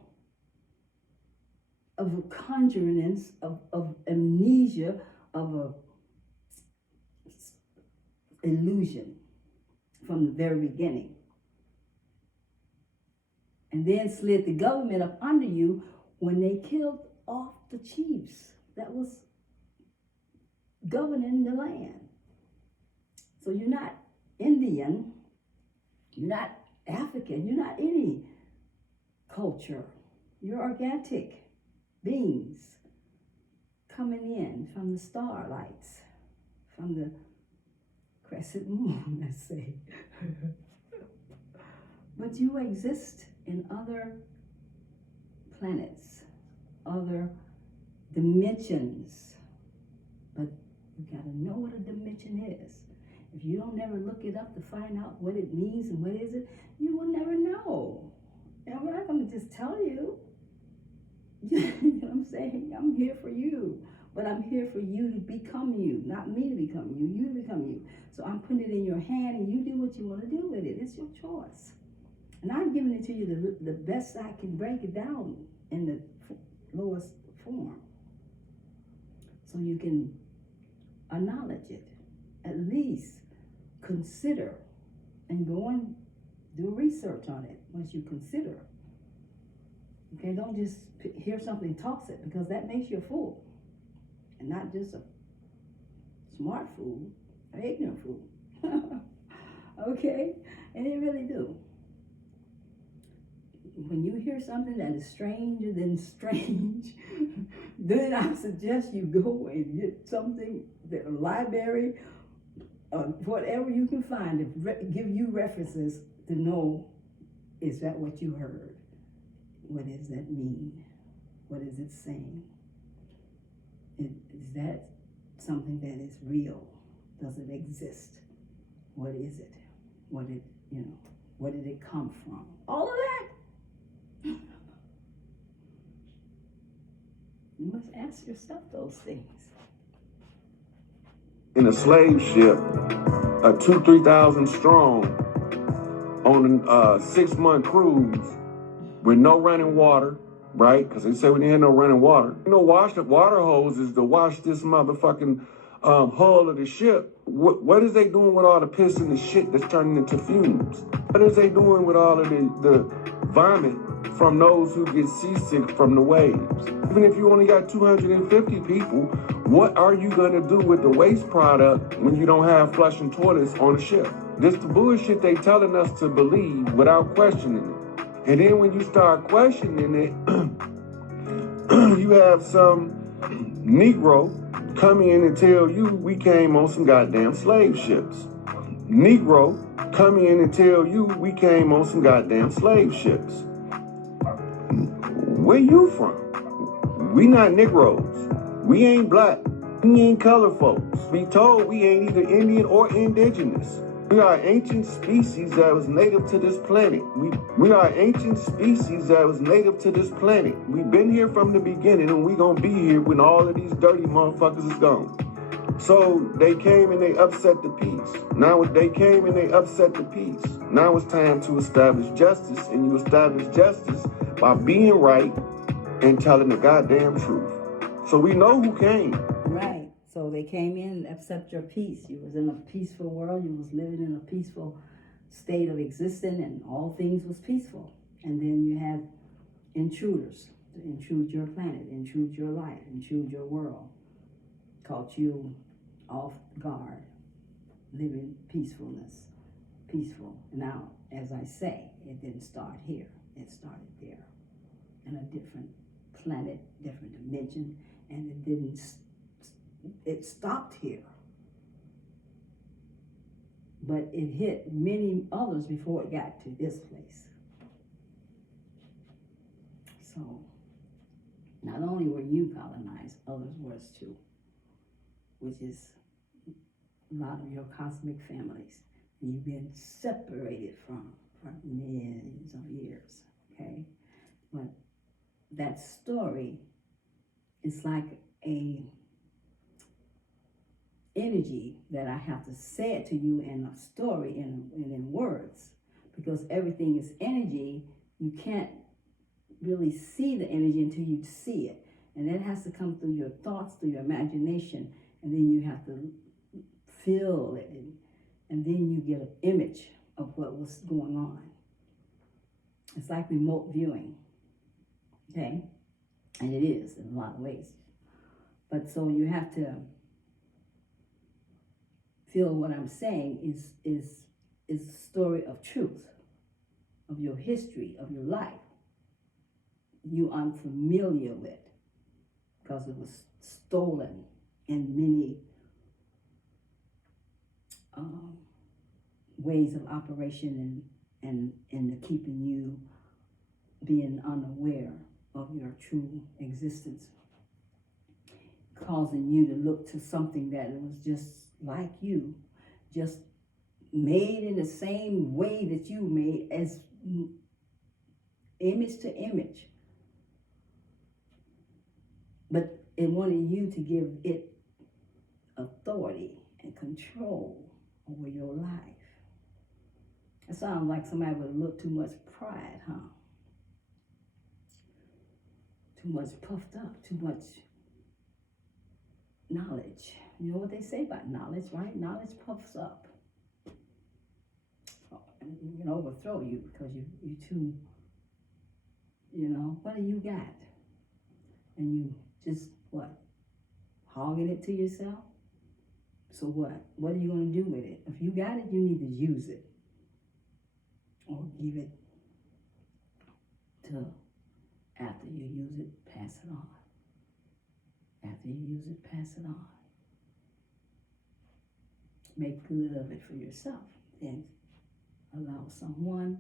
of conjuringness, of amnesia, of a illusion from the very beginning. And then slid the government up under you when they killed off the chiefs that was governing the land. So you're not Indian, you're not African, you're not any culture. You're organic beings coming in from the starlights, from the crescent moon, let's say. But you exist in other planets, other dimensions. But you gotta know what a dimension is. If you don't never look it up to find out what it means and what is it, you will never know. And I'm not gonna just tell you. You know what I'm saying? I'm here for you. But I'm here for you to become you, not me to become you, you to become you. So I'm putting it in your hand and you do what you want to do with it. It's your choice. And I'm giving it to you the best I can break it down in the lowest form. So you can acknowledge it. At least consider and go and do research on it once you consider. Okay, don't just hear something, toss it, because that makes you a fool. And not just a smart fool, an ignorant fool. Okay? And they really do. When you hear something that is stranger than strange, then I suggest you go and get something, the library, whatever you can find to give you references to know, is that what you heard? What does that mean? What is it saying? Is that something that is real? Does it exist? What is it? What did it come from? All of that. You must ask yourself those things. In a slave ship, 2,000-3,000 strong, on a 6-month cruise with no running water, right? Because they say we didn't have no running water. You know, wash the water hoses to wash this motherfucking hull of the ship. What is they doing with all the piss and the shit that's turning into fumes? What is they doing with all of the vomit from those who get seasick from the waves? Even if you only got 250 people, what are you gonna do with the waste product when you don't have flushing toilets on the ship? This the bullshit they telling us to believe without questioning it. And then when you start questioning it, you have some Negro come in and tell you we came on some goddamn slave ships. Negro come in and tell you we came on some goddamn slave ships. Where you from? We not Negroes. We ain't black. We ain't color folks. We told we ain't either Indian or indigenous. We are ancient species that was native to this planet. We are ancient species that was native to this planet. We've been here from the beginning and we gonna be here when all of these dirty motherfuckers is gone. So they came and they upset the peace. Now they came and they upset the peace. Now it's time to establish justice, and you establish justice by being right and telling the goddamn truth. So we know who came. Right. So they came in and upset your peace. You was in a peaceful world. You was living in a peaceful state of existence, and all things was peaceful. And then you have intruders to intrude your planet, intrude your life, intrude your world. Caught you off guard, living peacefulness, peaceful. Now, as I say, it didn't start here. It started there, in a different planet, different dimension, and it didn't, it stopped here. But it hit many others before it got to this place. So, not only were you colonized, others was too, which is a lot of your cosmic families. You've been separated from for millions of years, okay? But that story is like a energy that I have to say it to you in a story and in words, because everything is energy. You can't really see the energy until you see it, and that has to come through your thoughts, through your imagination, and then you have to feel it, and then you get an image of what was going on. It's like remote viewing, okay? And it is in a lot of ways. But so you have to feel what I'm saying is a story of truth, of your history, of your life. You aren't familiar with, because it was stolen in many ways of operation and the keeping you being unaware of your true existence, causing you to look to something that was just like you, just made in the same way that you made, as image to image. But it wanted you to give it authority and control over your life. It sounds like somebody with a little too much pride, huh? Too much puffed up, too much knowledge. You know what they say about knowledge, right? Knowledge puffs up. And it can overthrow you because you too, what do you got? And you just, hogging it to yourself? So what? What are you going to do with it? If you got it, you need to use it. Or give it to, after you use it, pass it on. After you use it, pass it on. Make good of it for yourself. Then allow someone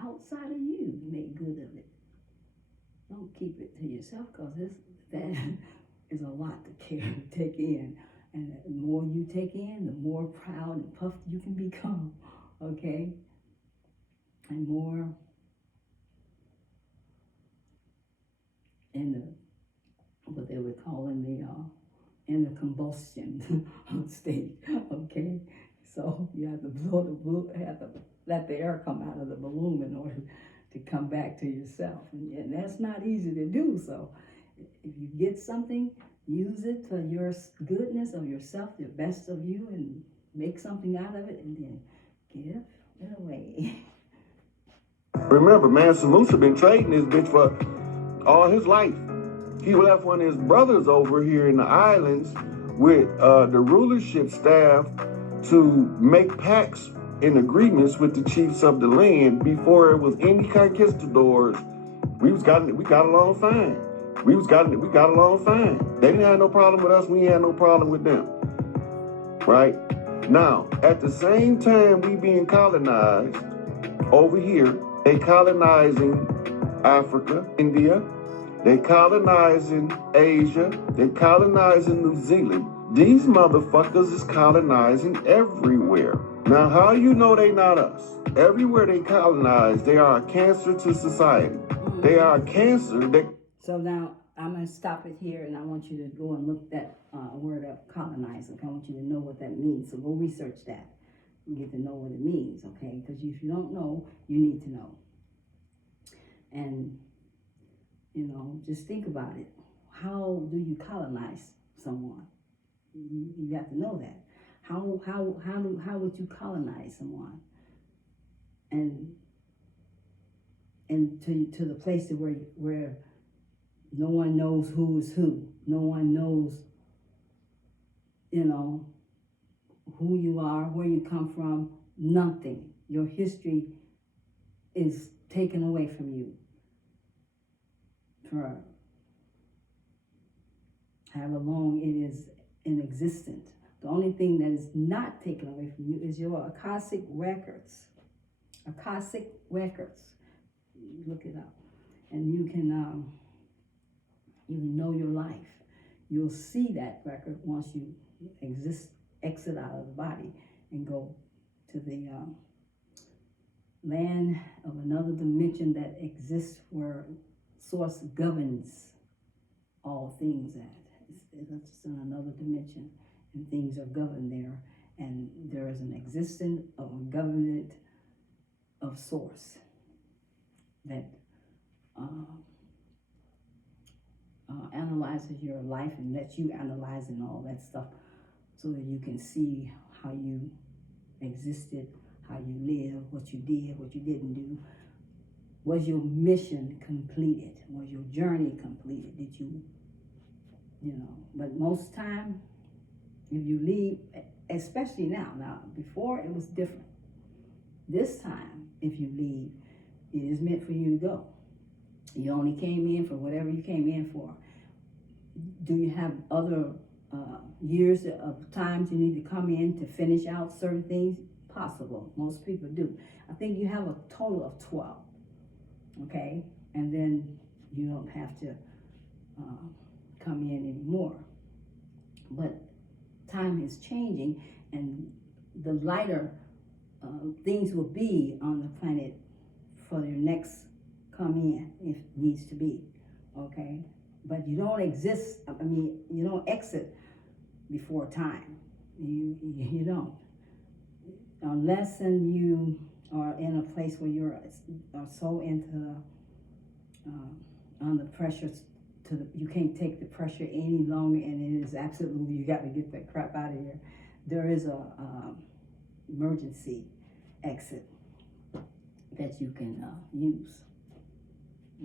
outside of you to make good of it. Don't keep it to yourself, because that is a lot to take in. And the more you take in, the more proud and puffed you can become, okay? And more in the, what they would call in the combustion state, okay? So you have to blow the balloon, have to let the air come out of the balloon in order to come back to yourself. And that's not easy to do. So if you get something, use it for your goodness of yourself, the best of you, and make something out of it, and then give it away. Remember, Mansa Musa been trading this bitch for all his life. He left one of his brothers over here in the islands with the rulership staff to make pacts and agreements with the chiefs of the land before it was any conquistadors. We got along fine. We got along fine. They didn't have no problem with us. We had no problem with them. Right? Now, at the same time we being colonized over here, they colonizing Africa, India, they colonizing Asia, they colonizing New Zealand. These motherfuckers is colonizing everywhere. Now, how you know they not us? Everywhere they colonize, they are a cancer to society. They are a cancer that... So now, I'm going to stop it here, and I want you to go and look that word up, colonize. Okay? I want you to know what that means. So go research that and get to know what it means, okay? Because if you don't know, you need to know. And, just think about it. How do you colonize someone? You have to know that. How would you colonize someone? And to the place where no one knows who is who. No one knows, who you are, where you come from, nothing. Your history is taken away from you for however long it is in existence. The only thing that is not taken away from you is your Akashic records. Akashic records. Look it up, and you can know your life. You'll see that record once you exit out of the body and go to the land of another dimension that exists where Source governs all things at. It's in another dimension, and things are governed there, and there is an existence of a government of Source that analyzes your life and lets you analyze and all that stuff, so that you can see how you existed, how you lived, what you did, what you didn't do. Was your mission completed? Was your journey completed? Did you know? But most time, if you leave, especially now, before it was different. This time, if you leave, it is meant for you to go. You only came in for whatever you came in for. Do you have other years of times you need to come in to finish out certain things? Possible. Most people do. I think you have a total of 12. Okay? And then you don't have to come in anymore. But time is changing, and the lighter things will be on the planet for your next come in, if it needs to be. Okay? But you don't you don't exit before time. You don't. Unless you are in a place where you are so into under pressure you can't take the pressure any longer, and it is absolutely, you got to get that crap out of here. There is a emergency exit that you can use.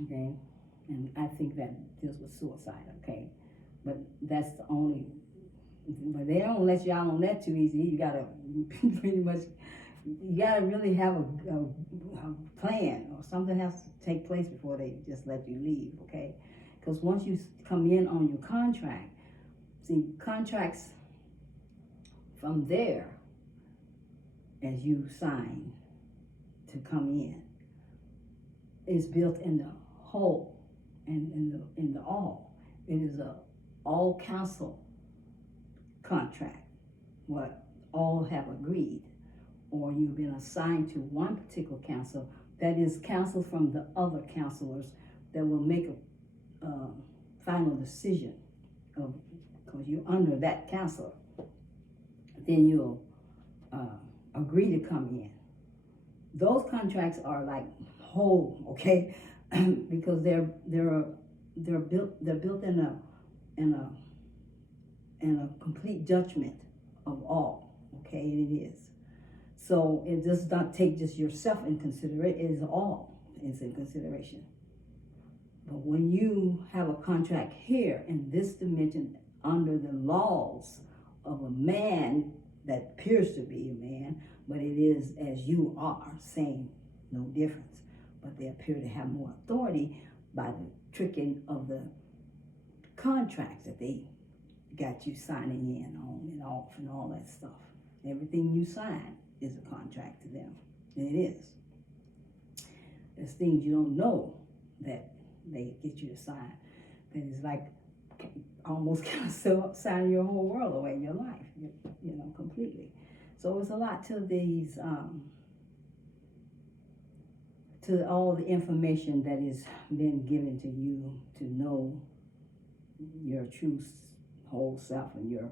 Okay, and I think that deals with suicide. Okay, but that's the only. But they don't let you out on that too easy. You gotta pretty much, you gotta really have a plan, or something has to take place before they just let you leave. Okay, because once you come in on your contract, see, contracts from there, as you sign to come in, is built in the whole and in the all. It is a all council contract, what all have agreed, or you've been assigned to one particular council that is counsel from the other counselors that will make a final decision of, because you're under that counselor, then you'll agree to come in. Those contracts are like whole, okay, because they're built in a complete judgment of all, okay, and it is. So it does not take just yourself in consideration, it is all is in consideration. But when you have a contract here in this dimension under the laws of a man that appears to be a man, but it is as you are, same, no difference. But they appear to have more authority by the tricking of the contracts that they got you signing in on and off and all that stuff. Everything you sign is a contract to them. And it is. There's things you don't know that they get you to sign. That is like almost kind of signing your whole world away in your life, you know, completely. So it's a lot to these, to all the information that is been given to you to know your true whole self and your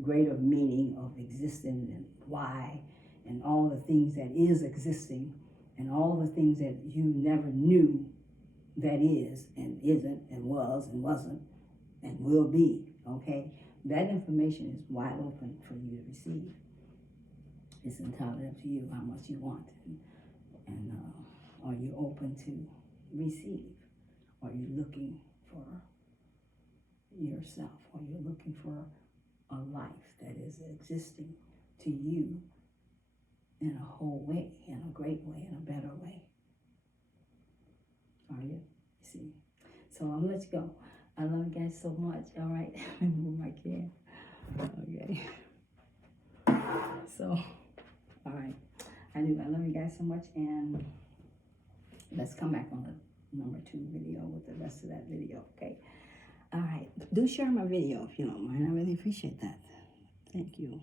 greater meaning of existing and why, and all the things that is existing and all the things that you never knew that is and isn't and was and wasn't and will be, okay? That information is wide open for you to receive. It's entirely up to you how much you want, and are you open to receive? Are you looking for yourself? Are you looking for a life that is existing to you in a whole way, in a great way, in a better way? Are you? See? So I'm gonna let you go. I love you guys so much. All right, let me move my can. Okay. So, all right. I love you guys so much, and let's come back on the number 2 video with the rest of that video. Okay. All right. Do share my video if you don't mind. I really appreciate that. Thank you.